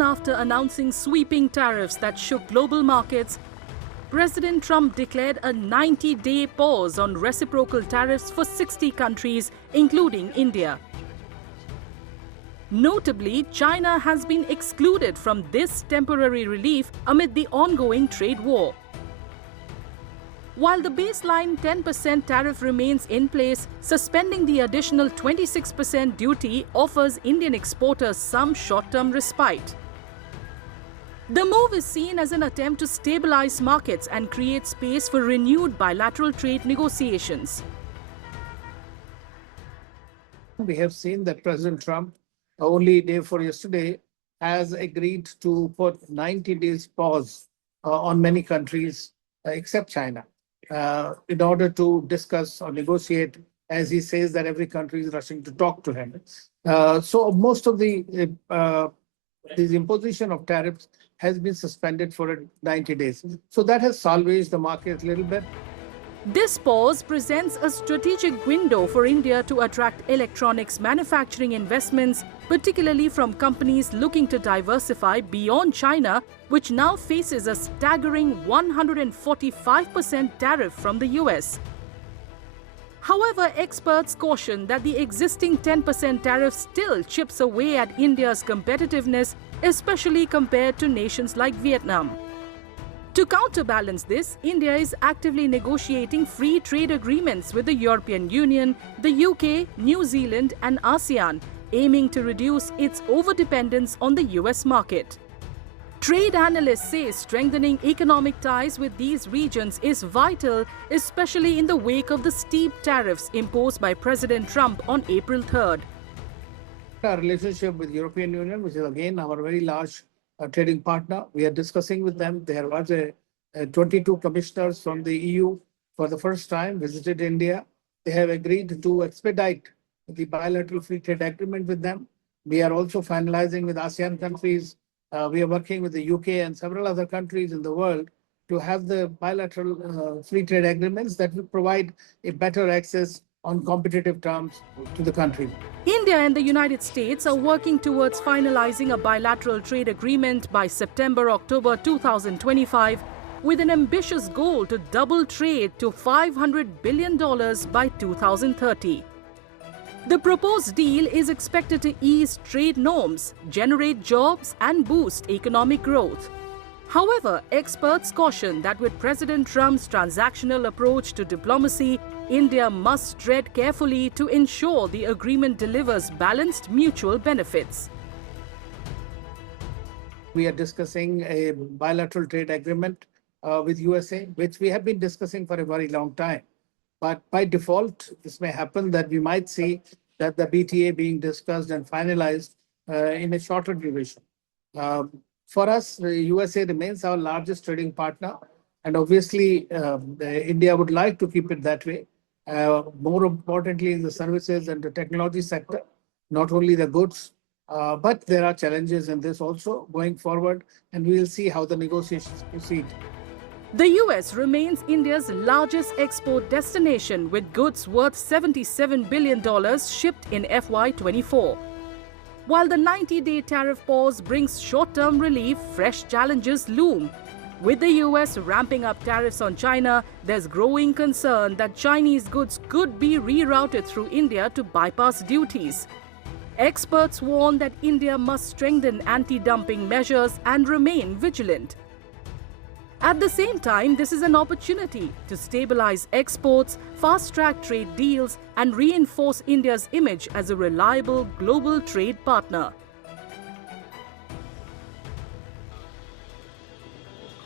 Soon after announcing sweeping tariffs that shook global markets, President Trump declared a 90-day pause on reciprocal tariffs for 60 countries, including India. Notably, China has been excluded from this temporary relief amid the ongoing trade war. While the baseline 10% tariff remains in place, suspending the additional 26% duty offers Indian exporters some short-term respite. The move is seen as an attempt to stabilize markets and create space for renewed bilateral trade negotiations. We have seen that President Trump, only day before yesterday, has agreed to put 90 days pause on many countries except China in order to discuss or negotiate, as he says that every country is rushing to talk to him. So most of the imposition of tariffs has been suspended for 90 days. So that has salvaged the market a little bit. This pause presents a strategic window for India to attract electronics manufacturing investments, particularly from companies looking to diversify beyond China, which now faces a staggering 145% tariff from the US. However, experts caution that the existing 10% tariff still chips away at India's competitiveness, especially compared to nations like Vietnam. To counterbalance this, India is actively negotiating free trade agreements with the European Union, the UK, New Zealand and ASEAN, aiming to reduce its overdependence on the US market. Trade analysts say strengthening economic ties with these regions is vital, especially in the wake of the steep tariffs imposed by President Trump on April 3rd. Our relationship with the European Union, which is again our very large trading partner, we are discussing with them. There was 22 commissioners from the EU for the first time visited India. They have agreed to expedite the bilateral free trade agreement with them. We are also finalizing with ASEAN countries. We are working with the UK and several other countries in the world to have the bilateral free trade agreements that will provide a better access on competitive terms to the country. India and the United States are working towards finalizing a bilateral trade agreement by September-October 2025 with an ambitious goal to double trade to $500 billion by 2030. The proposed deal is expected to ease trade norms, generate jobs and boost economic growth. However, experts caution that with President Trump's transactional approach to diplomacy, India must tread carefully to ensure the agreement delivers balanced mutual benefits. We are discussing a bilateral trade agreement with USA, which we have been discussing for a very long time. But by default, this may happen that we might see that the BTA being discussed and finalized in a shorter duration. For us, the USA remains our largest trading partner, and obviously India would like to keep it that way. More importantly, in the services and the technology sector, not only the goods, but there are challenges in this also going forward, and we will see how the negotiations proceed. The US remains India's largest export destination, with goods worth $77 billion shipped in FY24. While the 90-day tariff pause brings short-term relief, fresh challenges loom. With the US ramping up tariffs on China, there's growing concern that Chinese goods could be rerouted through India to bypass duties. Experts warn that India must strengthen anti-dumping measures and remain vigilant. At the same time, this is an opportunity to stabilize exports, fast-track trade deals, and reinforce India's image as a reliable global trade partner.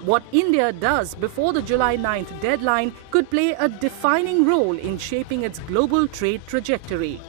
What India does before the July 9th deadline could play a defining role in shaping its global trade trajectory.